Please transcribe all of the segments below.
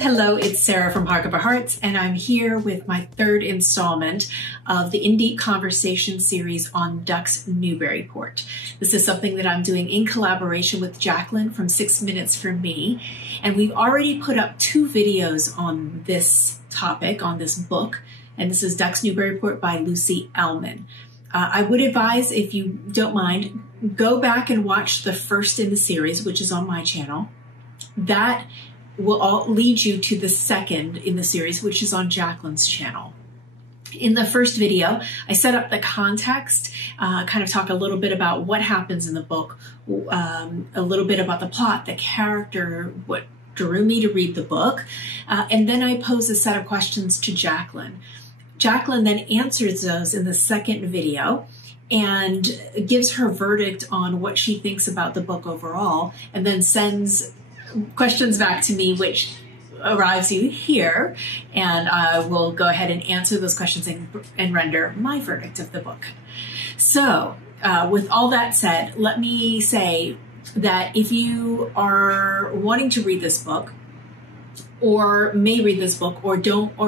Hello, it's Sarah from Hardcover Hearts, and I'm here with my third installment of the In Deep Conversation series on Ducks Newburyport. This is something that I'm doing in collaboration with Jacqueline from 6 Minutes for Me, and we've already put up 2 videos on this topic, on this book, and this is Ducks Newburyport by Lucy Ellman. I would advise, if you don't mind, go back and watch the first in the series, which is on my channel. That will all lead you to the second in the series, which is on Jacqueline's channel. In the first video, I set up the context, kind of talk a little bit about what happens in the book, a little bit about the plot, the character, what drew me to read the book, and then I pose a set of questions to Jacqueline. Jacqueline then answers those in the second video and gives her verdict on what she thinks about the book overall, and then sends questions back to me, which arrives you here, and I will go ahead and answer those questions and render my verdict of the book. So with all that said, let me say that if you are wanting to read this book, or may read this book, or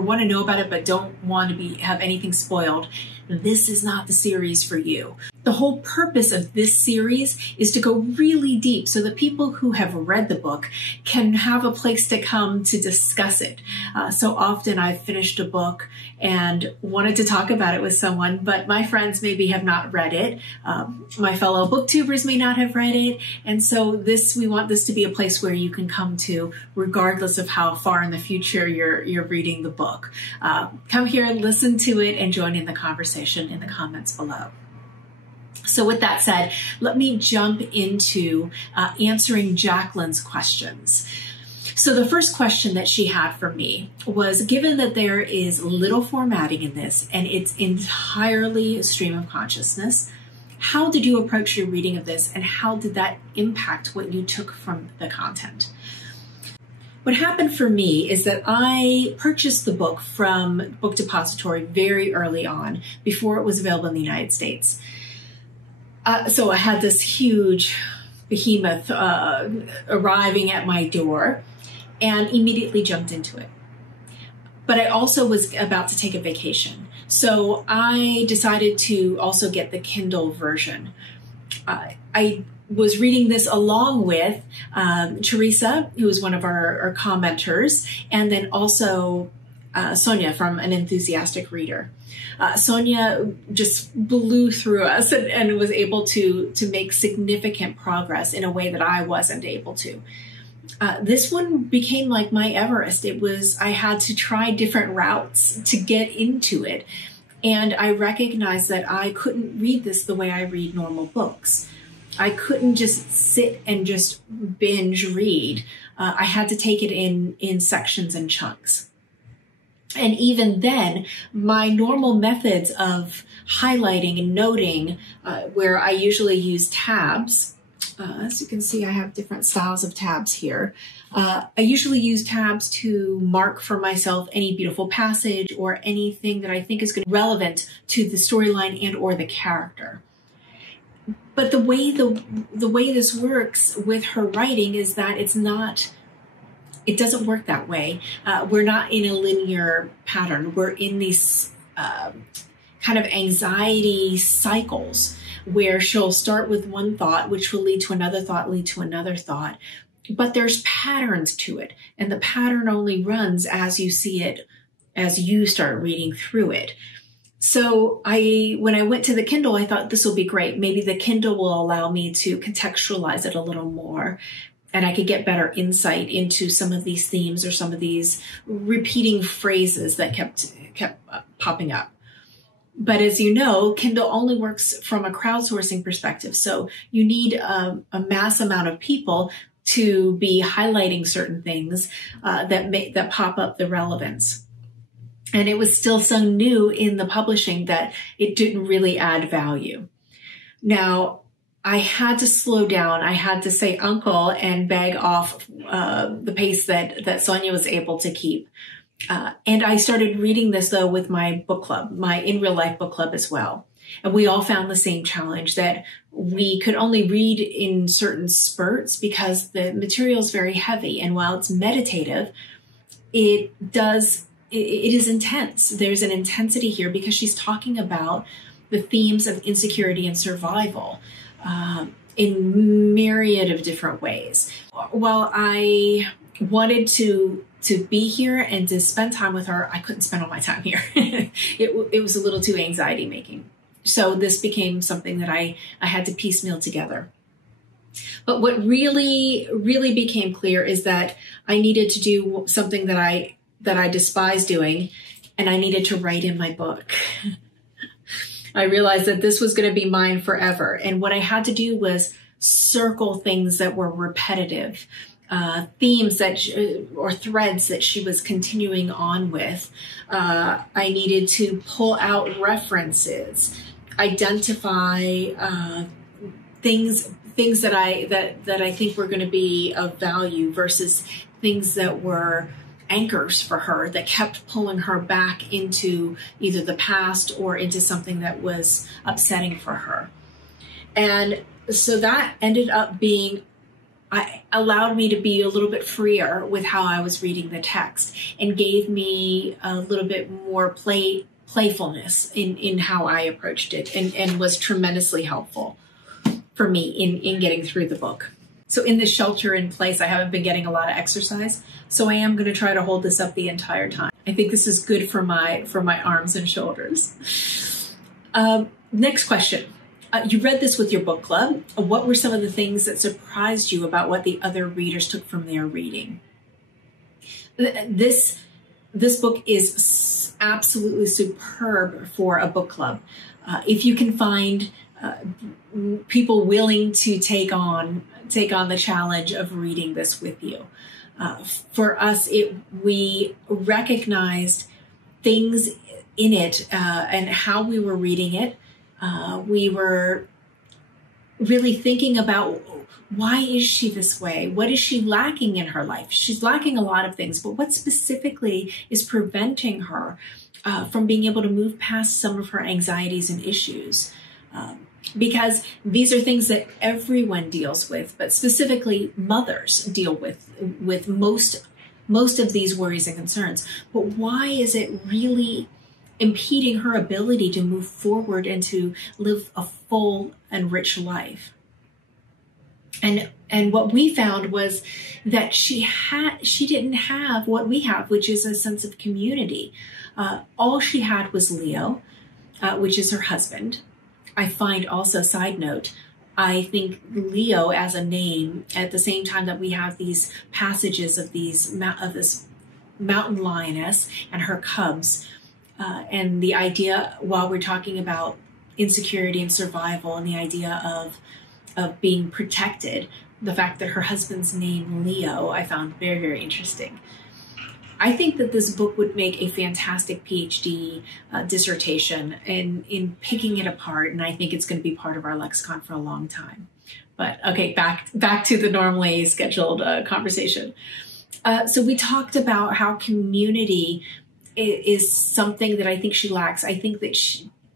want to know about it but don't want to have anything spoiled, this is not the series for you. The whole purpose of this series is to go really deep so that people who have read the book can have a place to come to discuss it. So often I've finished a book and wanted to talk about it with someone, but my friends maybe have not read it. My fellow booktubers may not have read it. And so we want this to be a place where you can come to regardless of how far in the future you're reading the book. Come here, listen to it, and join in the conversation in the comments below. So with that said, let me jump into answering Jacqueline's questions. So the first question that she had for me was, given that there is little formatting in this and it's entirely a stream of consciousness, how did you approach your reading of this, and how did that impact what you took from the content? What happened for me is that I purchased the book from Book Depository very early on, before it was available in the United States. So I had this huge behemoth arriving at my door and immediately jumped into it. But I also was about to take a vacation. So I decided to also get the Kindle version. I was reading this along with Teresa, who was one of our commenters, and then also Sonia from An Enthusiastic Reader. Sonia just blew through us and was able to make significant progress in a way that I wasn't able to. This one became like my Everest. I had to try different routes to get into it. And I recognized that I couldn't read this the way I read normal books. I couldn't just sit and just binge read. I had to take it in sections and chunks. And even then, my normal methods of highlighting and noting, where I usually use tabs, as you can see, I have different styles of tabs here. I usually use tabs to mark for myself any beautiful passage or anything that I think is going to be relevant to the storyline and or the character. But the way this works with her writing is that it doesn't work that way. We're not in a linear pattern. We're in these kind of anxiety cycles where she'll start with one thought, which will lead to another thought, lead to another thought. But there's patterns to it. And the pattern only runs as you see it, as you start reading through it. So when I went to the Kindle, I thought this will be great. Maybe the Kindle will allow me to contextualize it a little more, and I could get better insight into some of these themes or some of these repeating phrases that kept popping up. But as you know, Kindle only works from a crowdsourcing perspective. So you need a mass amount of people to be highlighting certain things that pop up the relevance. And it was still so new in the publishing that it didn't really add value. Now, I had to slow down. I had to say uncle and beg off the pace that Sonia was able to keep. And I started reading this, though, with my book club, my in real life book club as well. And we all found the same challenge, that we could only read in certain spurts because the material is very heavy. And while it's meditative, it is intense. There's an intensity here because she's talking about the themes of insecurity and survival in myriad of different ways. While I wanted to be here and to spend time with her, I couldn't spend all my time here. It was a little too anxiety making. So this became something that I had to piecemeal together. But what really, really became clear is that I needed to do something that I despise doing, and I needed to write in my book. I realized that this was going to be mine forever. And what I had to do was circle things that were repetitive, themes or threads that she was continuing on with. I needed to pull out references, identify things that I think were going to be of value versus things that were anchors for her that kept pulling her back into either the past or into something that was upsetting for her. And so that ended up allowed me to be a little bit freer with how I was reading the text and gave me a little bit more playfulness in how I approached it, and was tremendously helpful for me in getting through the book. So in this shelter in place, I haven't been getting a lot of exercise, so I am going to try to hold this up the entire time. I think this is good for my arms and shoulders. Next question. You read this with your book club. What were some of the things that surprised you about what the other readers took from their reading? This book is absolutely superb for a book club. If you can find people willing to take on the challenge of reading this with you. For us, we recognized things in it and how we were reading it. We were really thinking about, why is she this way? What is she lacking in her life? She's lacking a lot of things, but what specifically is preventing her from being able to move past some of her anxieties and issues? Because these are things that everyone deals with, but specifically mothers deal with most of these worries and concerns. But why is it really impeding her ability to move forward and to live a full and rich life? And what we found was that she didn't have what we have, which is a sense of community. All she had was Leo, which is her husband. I find also, side note, I think Leo as a name, at the same time that we have these passages of this mountain lioness and her cubs, and the idea, while we're talking about insecurity and survival and the idea of being protected, the fact that her husband's name Leo, I found very, very interesting. I think that this book would make a fantastic PhD dissertation in picking it apart, and I think it's going to be part of our lexicon for a long time. But okay, back to the normally scheduled conversation. So we talked about how community is something that I think she lacks. I think that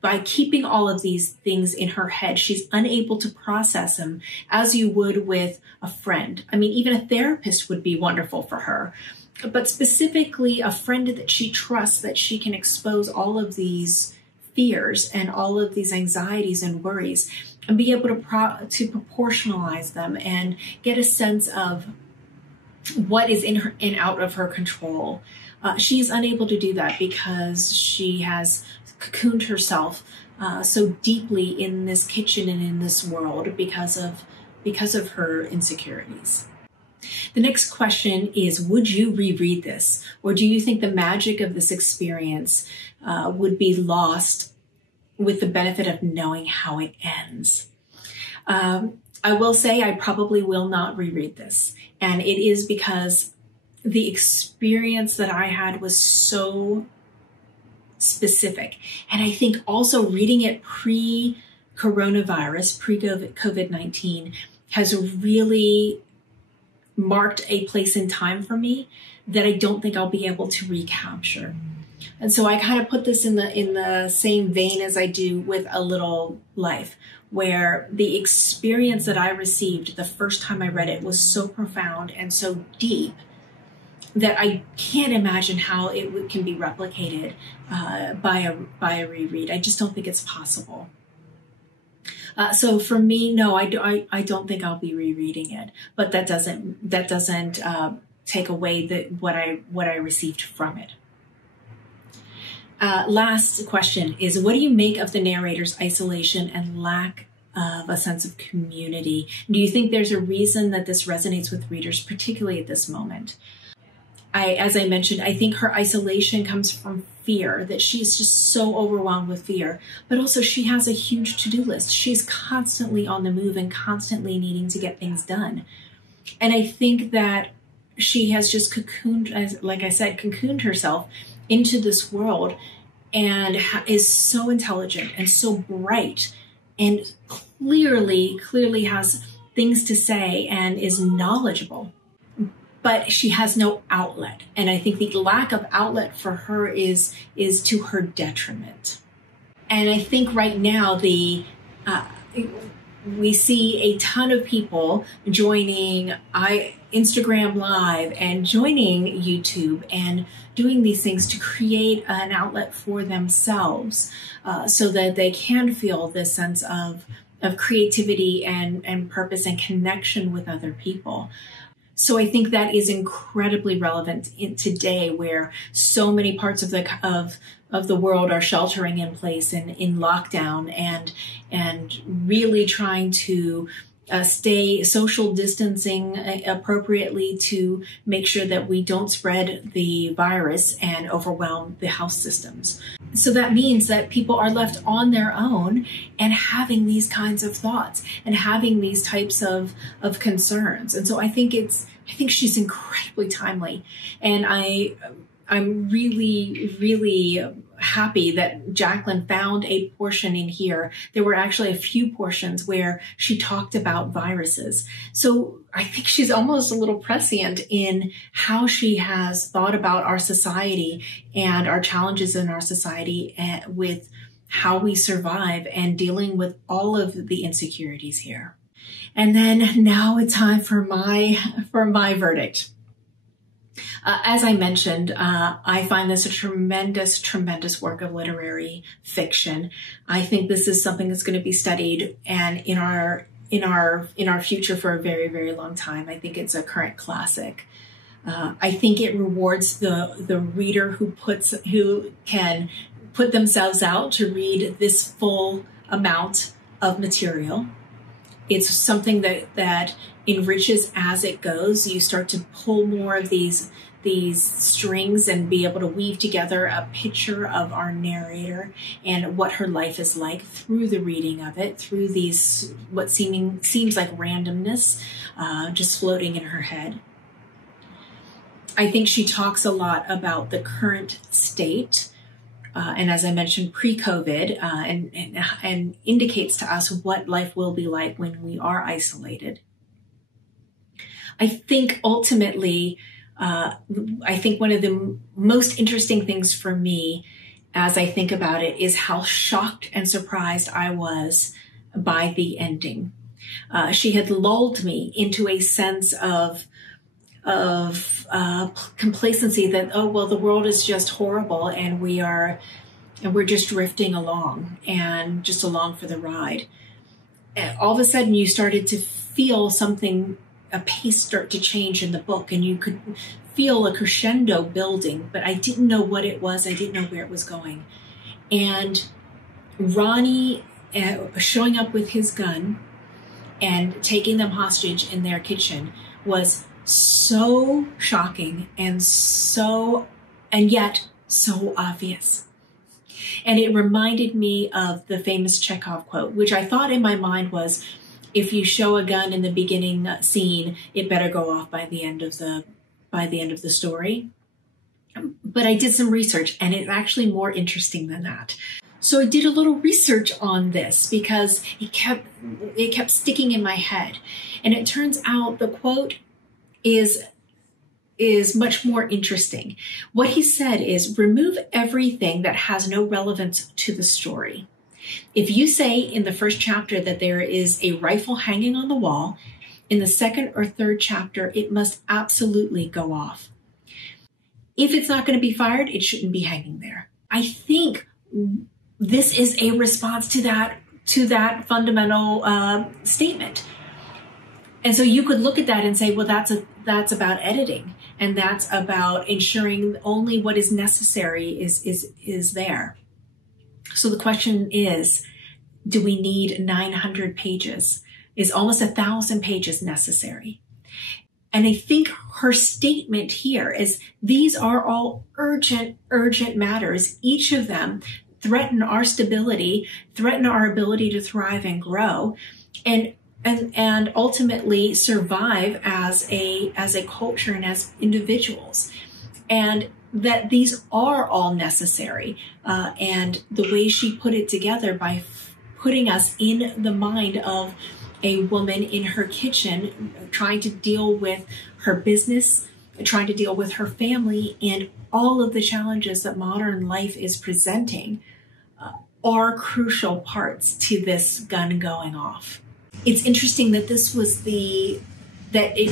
by keeping all of these things in her head, she's unable to process them as you would with a friend. I mean, even a therapist would be wonderful for her. But specifically a friend that she trusts, that she can expose all of these fears and all of these anxieties and worries and be able to proportionalize them and get a sense of what is in her and out of her control. She's unable to do that because she has cocooned herself so deeply in this kitchen and in this world because of her insecurities. The next question is, would you reread this? Or do you think the magic of this experience would be lost with the benefit of knowing how it ends? I will say I probably will not reread this. And it is because the experience that I had was so specific. And I think also reading it pre-coronavirus, pre-COVID-19, has really marked a place in time for me that I don't think I'll be able to recapture. And so I kind of put this in the same vein as I do with A Little Life, where the experience that I received the first time I read it was so profound and so deep that I can't imagine how it can be replicated by a reread. I just don't think it's possible. So for me, no, I don't think I'll be rereading it, but that doesn't take away what I received from it. Last question is, what do you make of the narrator's isolation and lack of a sense of community? Do you think there's a reason that this resonates with readers, particularly at this moment? As I mentioned, I think her isolation comes from fear, that she's just so overwhelmed with fear, but also she has a huge to-do list. She's constantly on the move and constantly needing to get things done. And I think that she has just cocooned, like I said, cocooned herself into this world and is so intelligent and so bright and clearly has things to say and is knowledgeable. But she has no outlet. And I think the lack of outlet for her is to her detriment. And I think right now we see a ton of people joining Instagram Live and joining YouTube and doing these things to create an outlet for themselves so that they can feel this sense of creativity and purpose and connection with other people. So I think that is incredibly relevant in today, where so many parts of the world are sheltering in place and in lockdown and really trying to stay social distancing appropriately to make sure that we don't spread the virus and overwhelm the health systems. So that means that people are left on their own and having these kinds of thoughts and having these types of concerns. And so I think she's incredibly timely. And I'm really happy that Jacqueline found a portion in here. There were actually a few portions where she talked about viruses. So I think she's almost a little prescient in how she has thought about our society and our challenges in our society with how we survive and dealing with all of the insecurities here. And then now it's time for my verdict. As I mentioned, I find this a tremendous work of literary fiction. I think this is something that's going to be studied and in our future for a very long time. I think it's a current classic. I think it rewards the reader who can put themselves out to read this full amount of material. It's something that enriches as it goes. You start to pull more of these strings and be able to weave together a picture of our narrator and what her life is like through the reading of it, through these what seems like randomness just floating in her head. I think she talks a lot about the current state, and as I mentioned, pre-COVID, and indicates to us what life will be like when we are isolated. I think ultimately, I think one of the most interesting things for me as I think about it is how shocked and surprised I was by the ending. She had lulled me into a sense of complacency that, oh, well, the world is just horrible and we're just drifting along and just along for the ride. And all of a sudden you started to feel a pace start to change in the book, and you could feel a crescendo building, but I didn't know what it was. I didn't know where it was going. And Ronnie showing up with his gun and taking them hostage in their kitchen was so shocking and yet so obvious. And it reminded me of the famous Chekhov quote, which I thought in my mind was, if you show a gun in the beginning scene, it better go off by the end of the story. But I did some research, and it's actually more interesting than that. So I did a little research on this because it kept sticking in my head. And it turns out the quote is much more interesting. What he said is, remove everything that has no relevance to the story. If you say in the first chapter that there is a rifle hanging on the wall, in the second or third chapter, it must absolutely go off. If it's not going to be fired, it shouldn't be hanging there. I think this is a response to that fundamental statement. And so you could look at that and say, well, that's about editing, and that's about ensuring only what is necessary is there. So the question is, do we need 900 pages? Is almost 1,000 pages necessary? And I think her statement here is these are all urgent matters. Each of them threaten our stability, threaten our ability to thrive and grow, and ultimately survive as a culture and as individuals. And that these are all necessary. And the way she put it together by putting us in the mind of a woman in her kitchen, trying to deal with her business, trying to deal with her family, and all of the challenges that modern life is presenting are crucial parts to this gun going off. It's interesting that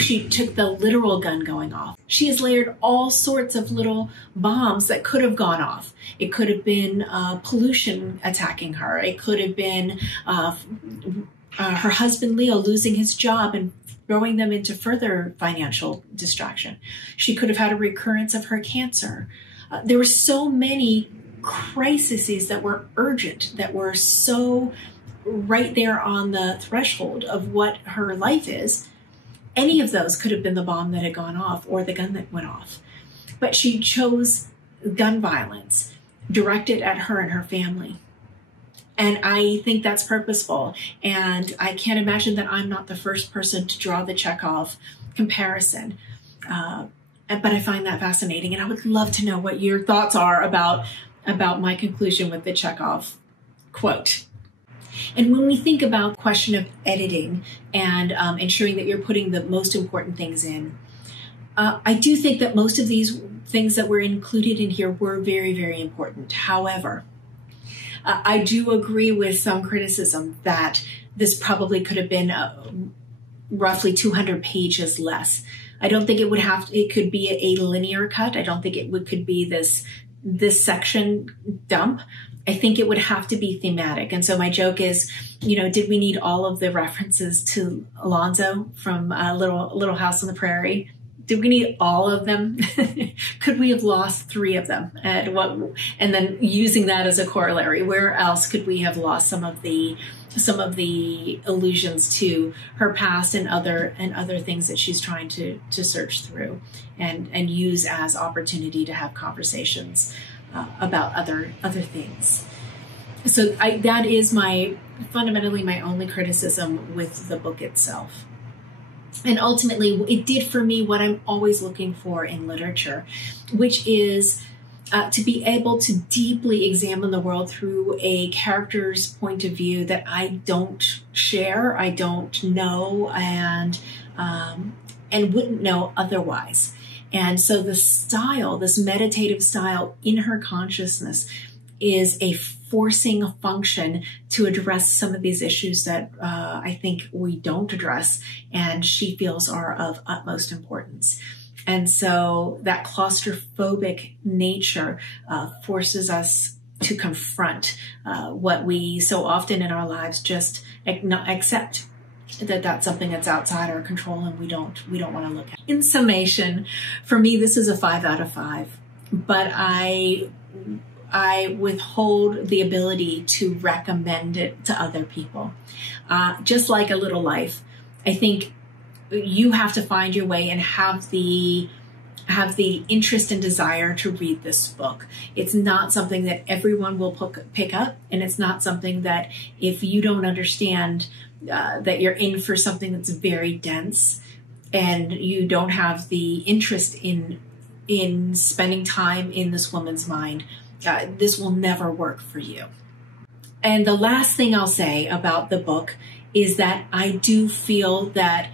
she took the literal gun going off. She has layered all sorts of little bombs that could have gone off. It could have been pollution attacking her. It could have been her husband, Leo, losing his job and throwing them into further financial distraction. She could have had a recurrence of her cancer. There were so many crises that were urgent, that were so right there on the threshold of what her life is. Any of those could have been the bomb that had gone off or the gun that went off. But she chose gun violence directed at her and her family. And I think that's purposeful. And I can't imagine that I'm not the first person to draw the Chekhov comparison. But I find that fascinating. And I would love to know what your thoughts are about my conclusion with the Chekhov quote. And when we think about the question of editing and ensuring that you're putting the most important things in, I do think that most of these things that were included in here were very, very important. However, I do agree with some criticism that this probably could have been roughly 200 pages less. I don't think it could be a linear cut. I don't think could be this section dump. I think it would have to be thematic. And so my joke is, did we need all of the references to Alonzo from Little House on the Prairie? Did we need all of them? Could we have lost 3 of them? And then using that as a corollary, where else could we have lost some of the allusions to her past and other things that she's trying to search through and use as opportunity to have conversations about other things. So that is fundamentally my only criticism with the book itself. And ultimately, it did for me what I'm always looking for in literature, which is to be able to deeply examine the world through a character's point of view that I don't share, I don't know, and wouldn't know otherwise. And so the style, this meditative style in her consciousness, is a forcing function to address some of these issues that I think we don't address and she feels are of utmost importance. And so that claustrophobic nature forces us to confront what we so often in our lives just accept, that that's something that's outside our control and we don't want to look at. In summation, for me, this is a 5 out of 5, but I withhold the ability to recommend it to other people. Just like A Little Life, I think you have to find your way and have the interest and desire to read this book. It's not something that everyone will pick up, and it's not something that if you don't understand that you're in for something that's very dense and you don't have the interest in spending time in this woman's mind, this will never work for you. And the last thing I'll say about the book is that I do feel that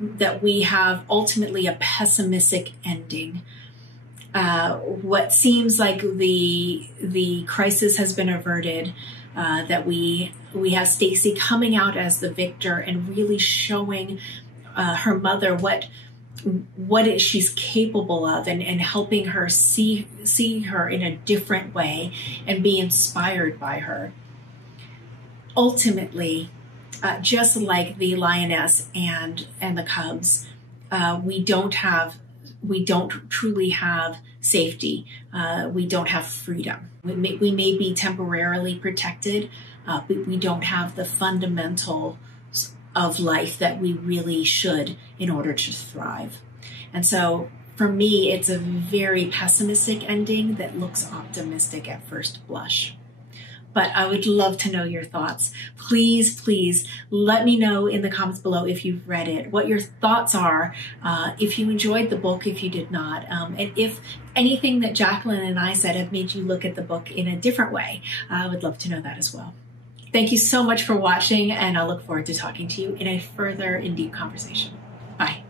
that we have ultimately a pessimistic ending. What seems like the crisis has been averted, that we have Stacy coming out as the victor and really showing her mother what she's capable of, and helping her see her in a different way and be inspired by her. Ultimately, just like the lioness and the cubs, we don't truly have safety. We don't have freedom. We may be temporarily protected, but we don't have the fundamentals of life that we really should in order to thrive. And so for me, it's a very pessimistic ending that looks optimistic at first blush. But I would love to know your thoughts. Please, please let me know in the comments below if you've read it, what your thoughts are, if you enjoyed the book, if you did not, and if anything that Jacqueline and I said have made you look at the book in a different way. I would love to know that as well. Thank you so much for watching, and I look forward to talking to you in a further In Deep conversation. Bye.